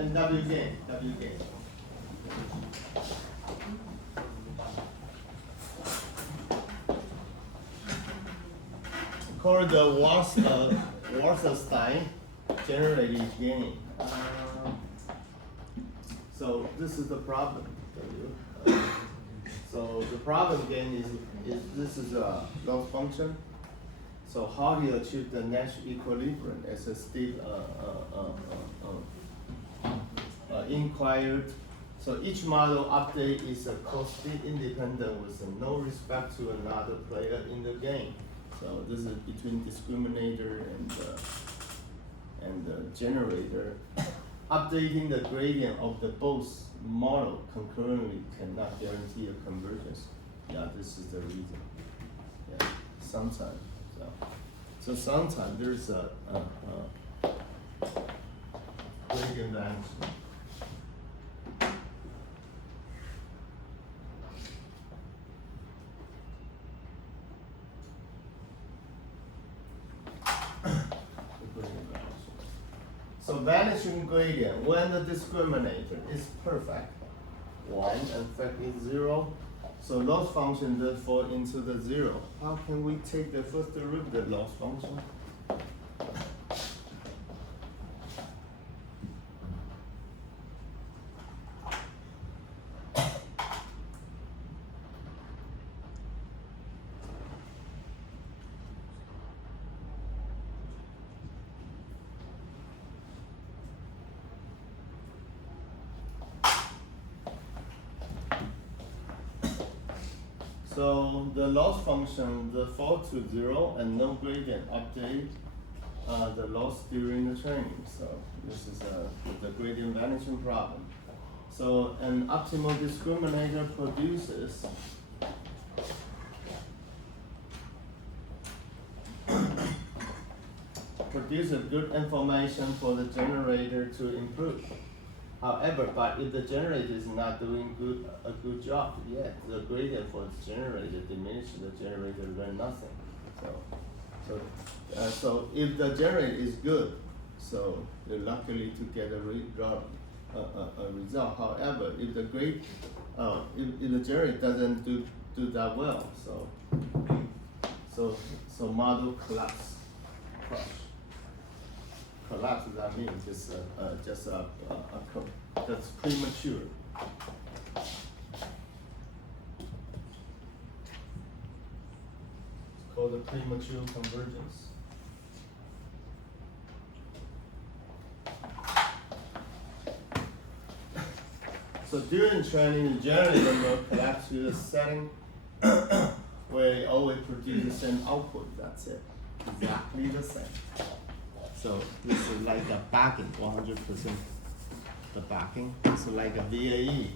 And W gain. Called the Wasserstein generated gain. So this is the problem. So the problem gain is this is a loss function. So how do you achieve the Nash equilibrium as a state inquired? So each model update is a co-state independent with no respect to another player in the game. So this is between discriminator and the generator. Updating the gradient of the both model concurrently cannot guarantee a convergence. Yeah, this is the reason. Yeah, sometimes. So sometimes there's a gradient vanishing. So vanishing gradient when the discriminator is perfect, 1 and fact is 0. So loss function that fall into the 0. How can we take the first derivative loss function? So the loss function, the fall to 0 and no gradient update the loss during the training. So this is the gradient vanishing problem. So an optimal discriminator produces good information for the generator to improve. However, but if the generator is not doing a good job yet, the gradient for the generator diminishes, the generator learn nothing. So if the generator is good, so you're lucky to get a result. However, if the if the generator doesn't do that well, so model collapse, crush. Collapse, that means that's premature. It's called a premature convergence. So during training, the generator will collapse to the setting where it always produces the same output. That's it, exactly the same. So this is like a backing, 100%. The backing is like a VAE.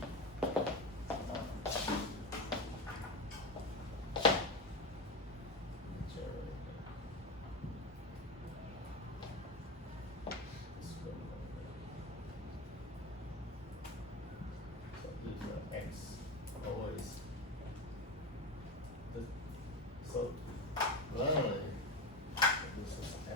So these are X always. So normally this is X.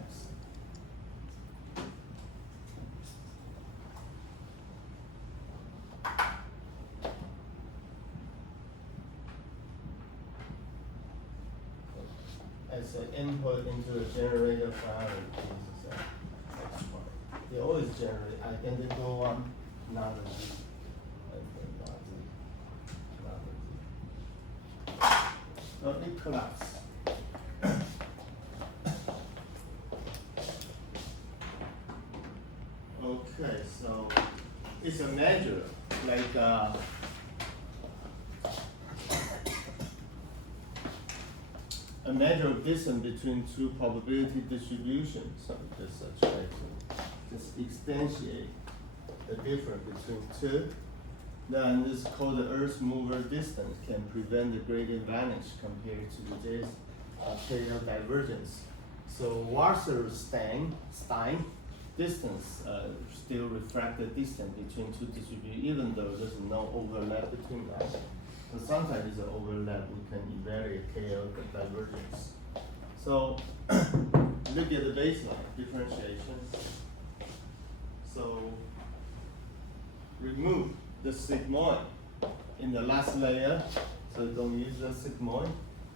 As an input into the generator file, this is X1. They always generate identical one, not a Z, and then not Z. So it collapses. Okay, so it's a measure like a measure of distance between two probability distributions. So just try to just instantiate the difference between two. Then this is called the Earth mover distance, can prevent the gradient vanish compared to today's KL divergence. So Wasserstein distance still refracts the distance between two distributions, even though there's no overlap between them. But sometimes there's an overlap, we can evaluate KL divergence. So look at the baseline differentiation. So remove the sigmoid in the last layer, so don't use the sigmoid.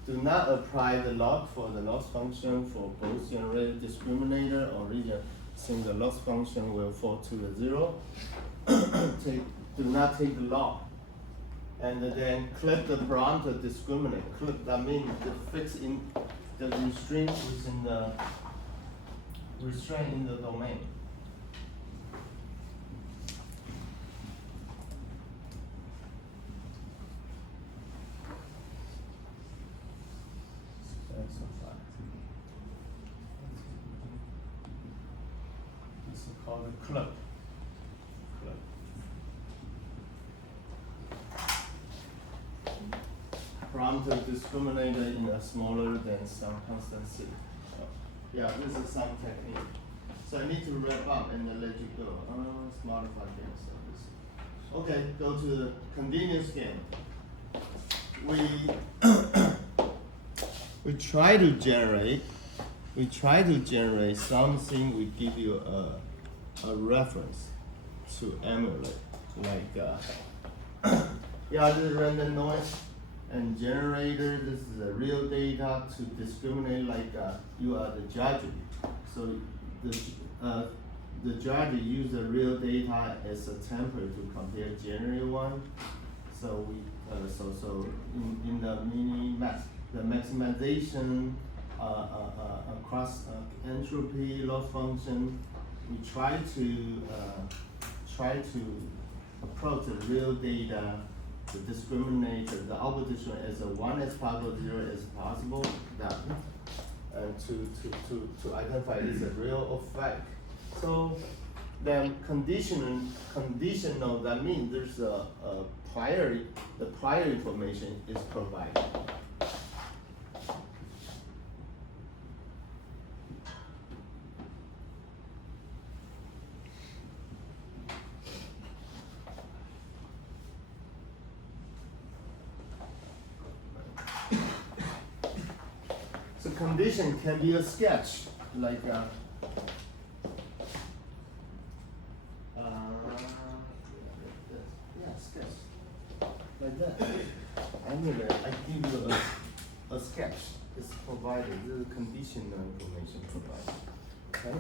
Do not apply the log for the loss function for both generated discriminator or region, since the loss function will fall to the 0. Do not take the log. And then clip the parameter discriminate. Clip, that means the fix in the restraint within the restraint in the domain. This is called a clip. Parameter discriminator in a smaller than some constant C. Yeah, this is some technique. So I need to wrap up and then let you go. Let's modify this. Okay, go to the continuous game. We try to generate something. We give you a reference to emulate, like this is random noise. And generator, this is the real data to discriminate, like you are the judge. So the judge use the real data as a template to compare generated one. So we so in the the maximization across entropy loss function, we try to approach the real data. To discriminate the opposition as a 1 as possible, 0 as possible, that to identify is a real effect. So then conditional, that means there's the prior information is provided. Condition can be a sketch, like sketch, like that. Anyway, I give you a sketch. It's provided. This is conditional information provided. Okay.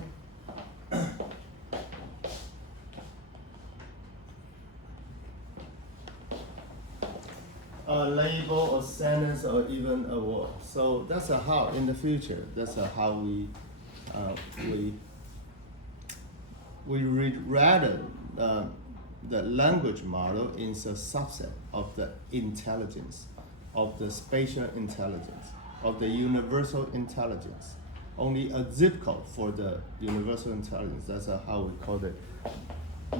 A label, a sentence, or even a word. So that's how in the future. That's how we read the language model is a subset of the intelligence, of the spatial intelligence, of the universal intelligence. Only a zip code for the universal intelligence. That's how we call it. The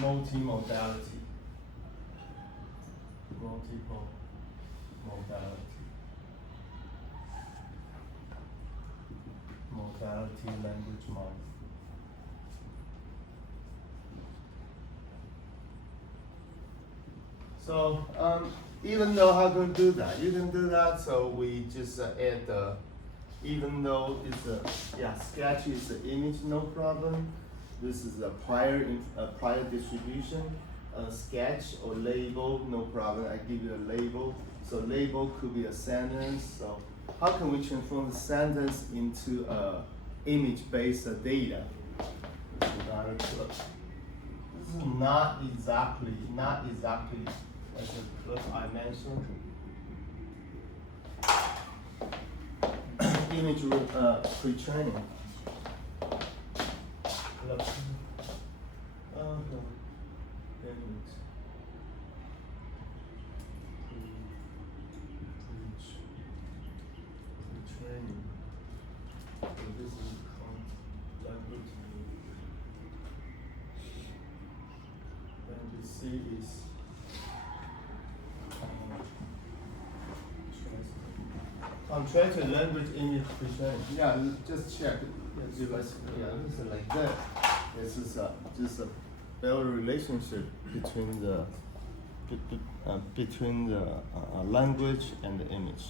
multimodality. Multiple modality language model. So even though how can do that? You can do that. So we just add the, even though it's a sketch is the image, no problem. This is a prior distribution. A sketch or label, no problem. I give you a label. So label could be a sentence. So how can we transform the sentence into image-based data? This is not exactly as a clip I mentioned. Image pre-training. Training. So this is called language. Language C is contracted language image pre-training. Yeah, just check. This is like that. This is just a build relationship between the language and the image,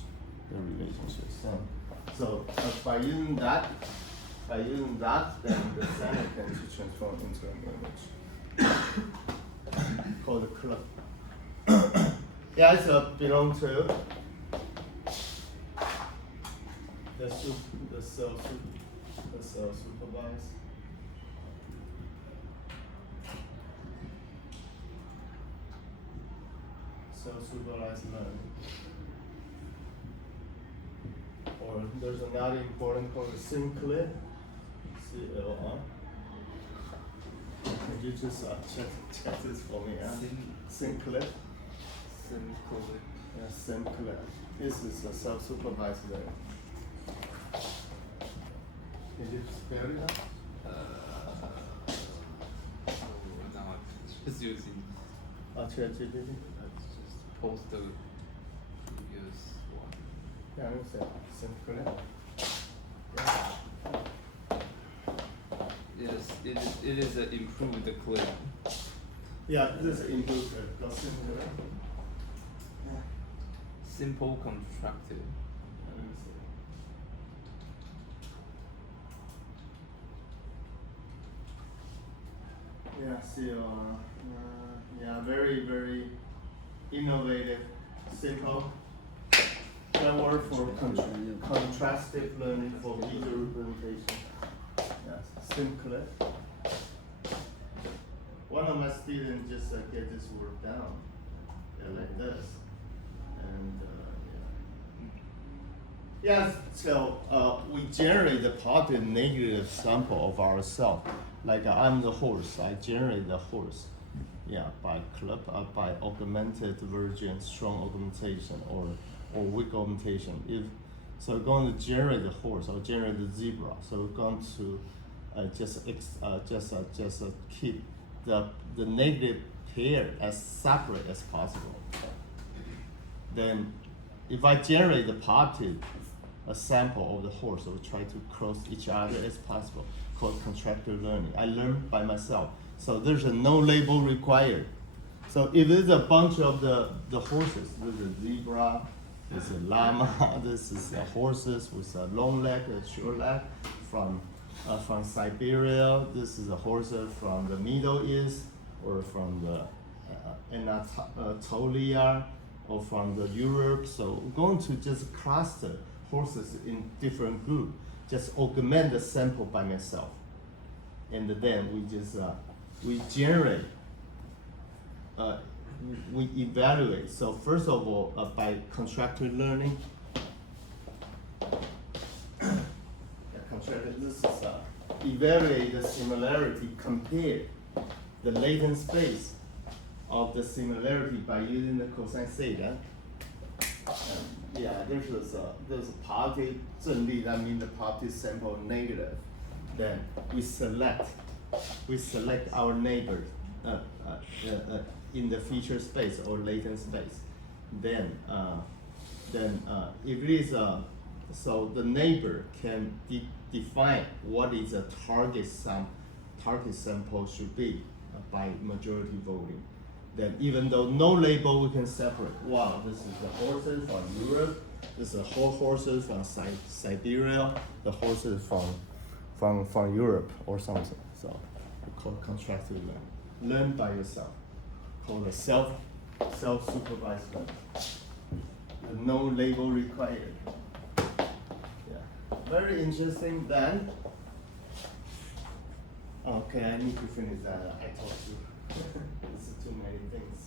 the relationship. So by using that, by using that, then the center can be transformed into an image called the club. Yeah, it's belong to the self-supervised. Self-supervised learning. Or there's another important called Sinclair, CLR. Could you just check this for me? Sinclair. Yeah, Sinclair. This is a self-supervised learning. Can you spell it out? No, just using. ChatGPT. Just post the previous one. Yeah, it's Sinclair. Yes, it is an improved clip. Yeah, this is improved. Sinclair. Simple constructed. Let me see. Yeah, yeah, very, very innovative, simple. That word for contrastive learning for visual representation. Yes, Sinclair. One of my students just get this word down, like this, and Yes, so we generate the positive negative sample of ourselves. Like I'm the horse, I generate the horse. Yeah, by by augmented version, strong augmentation, or weak augmentation. If so, we're going to generate the horse or generate the zebra. So we're going to just keep the negative pair as separate as possible. Then, if I generate the positive a sample of the horse, I will try to cross each other as possible, called contractive learning. I learn by myself. So there's no label required. So if there's a bunch of the horses, there's a zebra, there's a llama, this is horses with a long leg, a short leg, from Siberia, this is a horse from the Middle East, or from the Anatolia, or from the Europe. So we're going to just cluster horses in different groups, just augment the sample by myself. And then we just, we generate, we evaluate. So first of all, by constructive learning, this is evaluate the similarity, compare the latent space of the similarity by using the cosine theta. Yeah, there's a positive 正例, that means the positive sample negative. Then we select our neighbor in the feature space or latent space. Then if it is so the neighbor can define what is a target sample should be by majority voting. Then even though no label, we can separate. Wow, this is the horses from Europe. This is the whole horses from Siberia. The horses from Europe or something. So we call it constructive learning. Learn by yourself. Called the self-supervised learning. No label required. Yeah, very interesting. Then, okay, I need to finish that. I told you. This is too many things.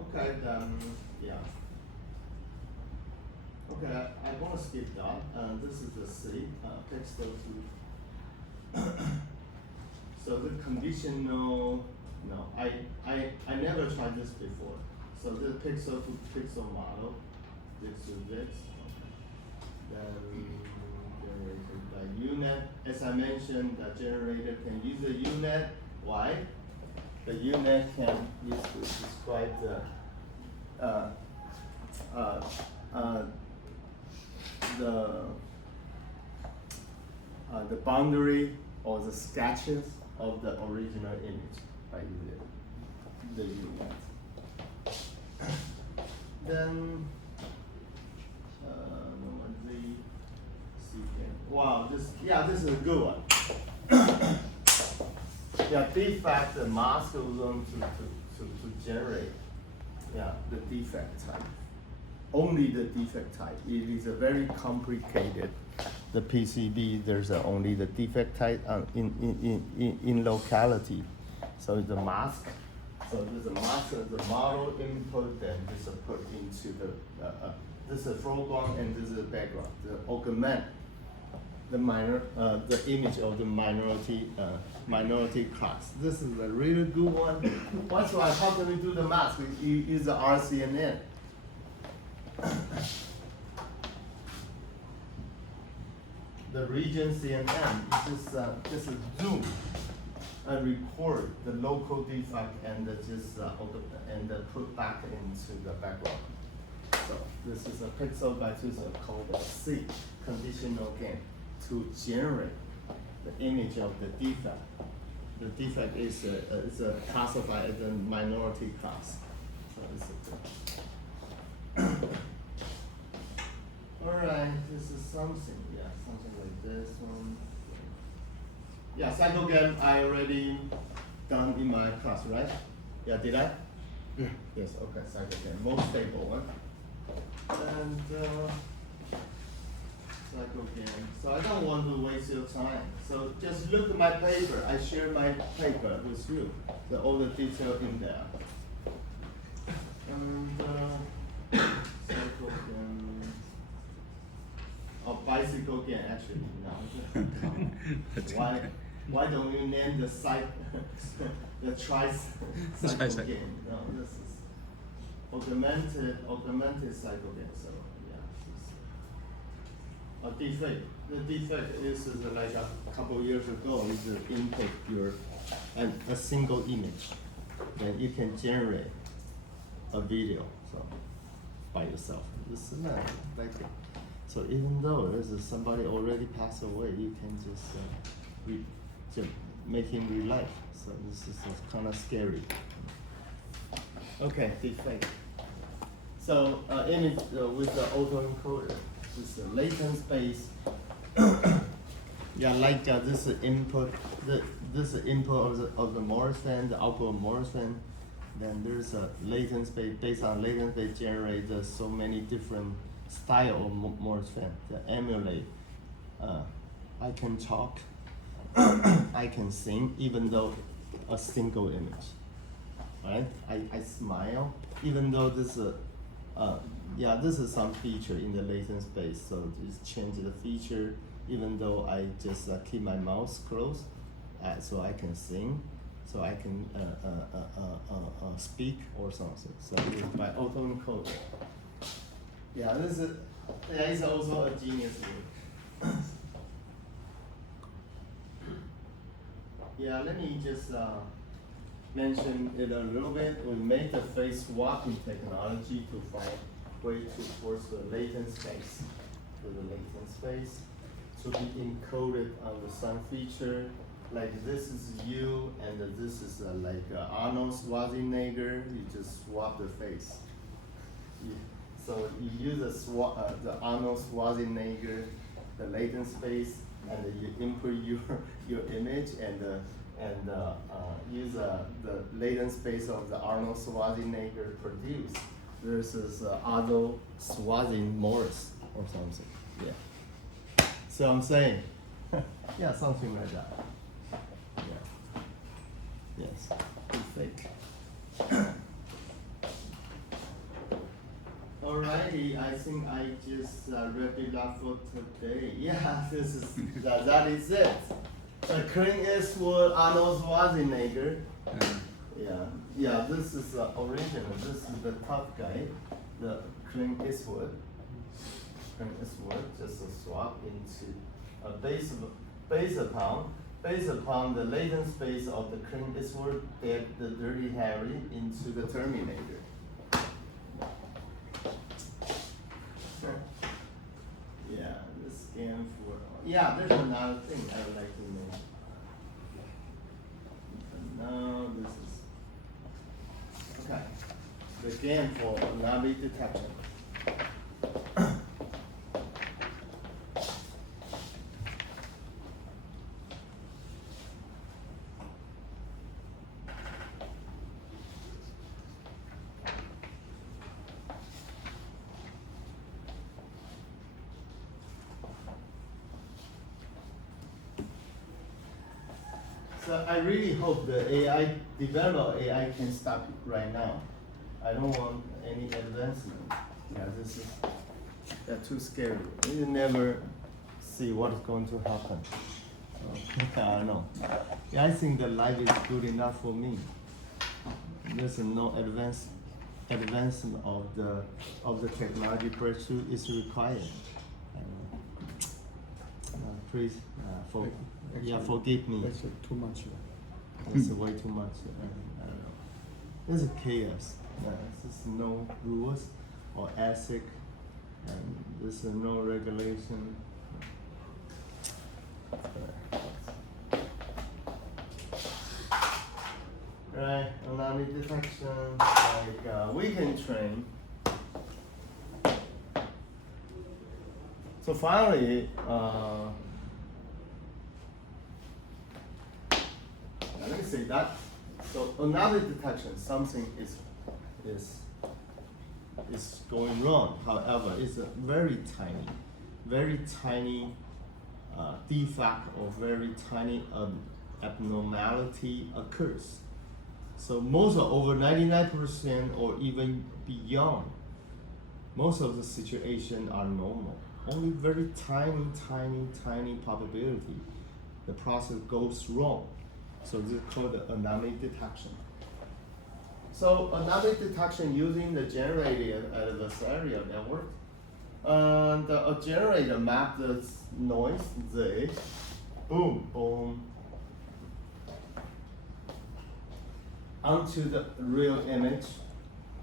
Okay, then, yeah. Okay, I want to skip that. This is the C, pixel 2. So the conditional, no, I never tried this before. So the pixel to pixel model, this is this. Then generated by UNet. As I mentioned, the generator can use the UNet. Why? The UNet can use to describe the boundary or the sketches of the original image by using the UNet. Then number Z, secant wow, this is a good one. Yeah, defect the mask goes on to generate the defect type. Only the defect type. It is a very complicated. The PCB, there's only the defect type in locality. So the mask. So there's a mask, the model input, then this is put into the this is a foreground and this is a background. The augment the image of the minority class. This is a really good one. What's why? How can we do the mask? We use the RCNN. The region CNN is just zoom and record the local defect and put back into the background. So this is a pixel by pixel called C, conditional gain, to generate the image of the defect. The defect is classified as a minority class. So this is all right, this is something, something like this one. Yeah, cycle game I already done in my class, right? Yeah, did I? Yeah. Yes, okay, cycle game, most stable one. And cycle game. So I don't want to waste your time. So just look at my paper. I share my paper with you. All the detail in there. And cycle game. Oh, bicycle game actually. No. Why don't you name the the tricycle game? No, this is augmented cycle game. So yeah, defect. The defect is like a couple years ago. Is input a single image, then you can generate a video by yourself. This is not like it. So even though there's somebody already passed away, you can just make him relive. So this is kind of scary. Okay, defect. So image with the autoencoder, this is latent space. Yeah, like this is input. This is input of the Morrison, the output of Morrison. Then there's a latent space. Based on latent space, generate so many different style of Morrison that emulate. I can talk. I can sing, even though a single image. Right? I smile, even though this is some feature in the latent space. So just change the feature, even though I just keep my mouth closed, so I can sing, so I can speak or something. So it's by autoencoder. Yeah, this is also a genius way. Yeah, let me just mention it a little bit. We made the phase swapping technology to find way towards the latent space. To be encoded on some feature, like this is you and this is like Arnold Schwarzenegger. You just swap the face. So you use the Arnold Schwarzenegger, the latent space, and you input your image and use the latent space of the Arnold Schwarzenegger produced versus Arnold Schwarzenegger Morris or something. Yeah. So I'm saying, yeah, something like that. Yeah. Yes. Fake. Alrighty, I think I just wrap it up for today. Yeah, this is that is it. Clint Eastwood, Arnold Schwarzenegger. Yeah. This is original. This is the tough guy, the Clint Eastwood. Just a swap into a based upon the latent space of the Clint Eastwood, the Dirty Harry into the Terminator. Yeah, the scan for. Yeah, there's another thing I would like to know. Now this is okay. The scan for anomaly detection. So I really hope the AI developer AI can stop it right now. I don't want any advancement. Yeah, this is too scary. You never see what is going to happen. So, I don't know. Yeah, I think the life is good enough for me. There's no advancement of the technology breakthrough is required. Please forgive me. That's too much. It's way too much. I don't know. This is chaos. There's no rules or ethic, and there's no regulation. Right, anomaly detection, like we can train. So finally, let me say that. So anomaly detection, something is going wrong. However, it's a very tiny defect or very tiny abnormality occurs. So most of over 99% or even beyond, most of the situations are normal. Only very tiny probability the process goes wrong. So this is called the anomaly detection. So anomaly detection using the generated adversarial network. And a generator maps the noise Z, boom, onto the real image,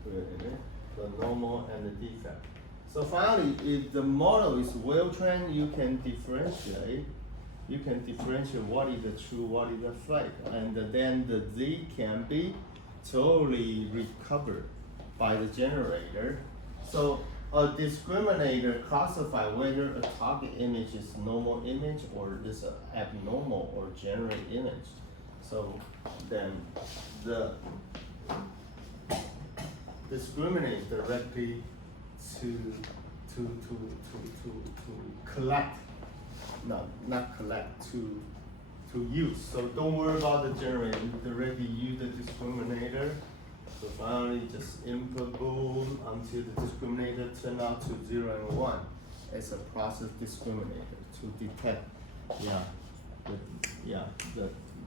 the normal and the defect. So finally, if the model is well trained, you can differentiate what is the true, what is the fake, and then the Z can be totally recovered by the generator. So a discriminator classifies whether a target image is normal image or this abnormal or generated image. So then the discriminate directly to collect, not collect, to use. So don't worry about the generator, you directly use the discriminator. So finally just input boom until the discriminator turn out to 0 and 1 as a process discriminator to detect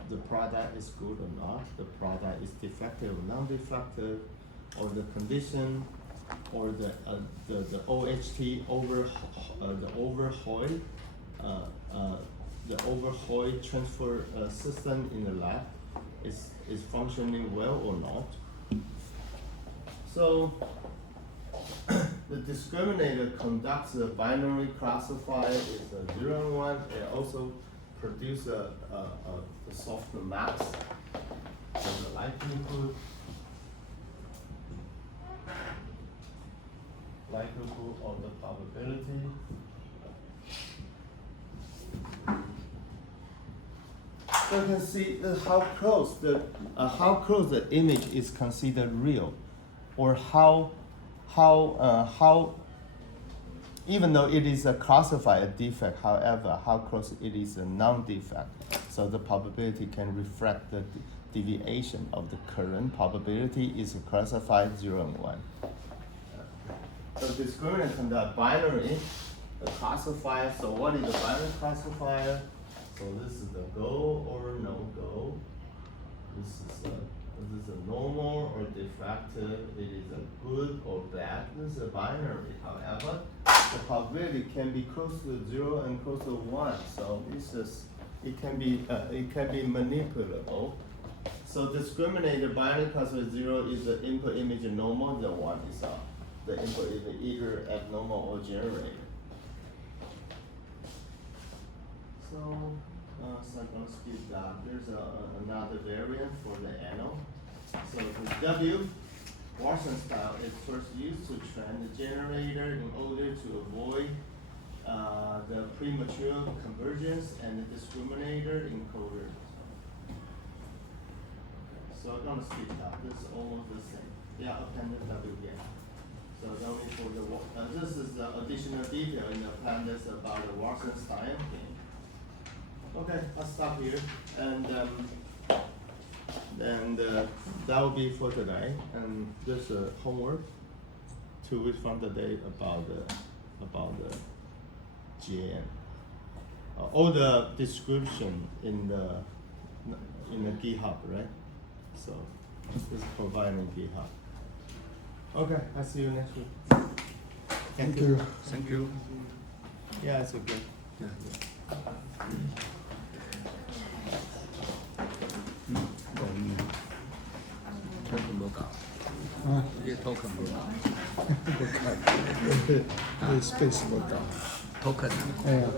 the product is good or not, the product is defective or non-defective, or the condition, or the OHT the overhaul transfer system in the lab is functioning well or not. So the discriminator conducts a binary classifier is a 0 and 1. It also produces the software maps for the likelihood or the probability. So you can see how close the image is considered real, or how even though it is a classified defect, however, how close it is a non-defect. So the probability can reflect the deviation of the current probability is classified 0 and 1. So discriminant conduct binary, the classifier. So what is the binary classifier? So this is the go or no go. This is a normal or defective. It is a good or bad. This is a binary. However, the probability can be close to 0 and close to 1. So it can be manipulable. So discriminator binary classifier 0 is the input image normal. The 1 is the input is either abnormal or generated. So I'm going to skip that. There's another variant for the NO. So the W, Watson style, is first used to train the generator in order to avoid the premature convergence and the discriminator encoder. So I'm going to skip that. This is almost the same. Yeah, appendix W, yeah. So only for the this is the additional detail in the appendix about the Watson style thing. Okay, I'll stop here. And And that will be for today. And there's a homework 2 weeks from today about the GAN. All the description in the GitHub, right? So it's provided in GitHub. Okay, I'll see you next week. Thank you. Thank you. Yeah, it's okay. 토큰 뭐가? 이게 토큰 뭐가? 스페이스 볼까? 토큰. 예.